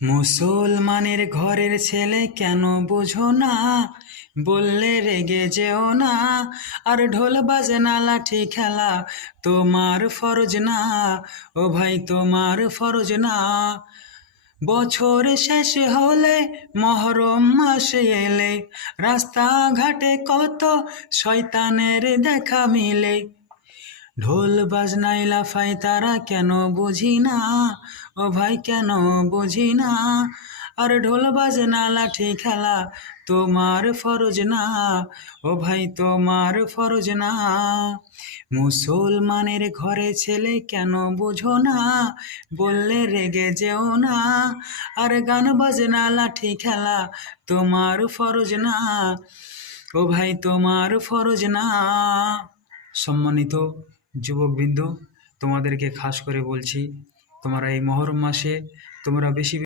মুসলমানের ঘরের ছেলে কেন বুঝো না, বললে রেগে যেও না। আর ঢোল বাজনা লাঠি খেলা তোমার ফরজ না, ও ভাই তোমার ফরজ না। বছর শেষ হলে মহরম মাস এলে রাস্তাঘাটে কত শয়তানের দেখা মিলে। ঢোল বাজনায় লাফায় তারা কেন বুঝি না, ও ভাই কেন বুঝি না। আর ঢোল বাজনা লাঠি খেলা তোমার ফরজ না, ও ভাই তোমার ফরজ না। মুসলমানের ঘরে ছেলে কেন বুঝো না, বললে রেগে যেও না। আর গান বাজনা লাঠি খেলা তোমার ফরজ না, ও ভাই তোমার ফরজ না। সম্মানিত যুবকবৃন্দ, তোমাদেরকে খাস করে বলছি, তোমরা এই মহরম মাসে তোমরা বেশি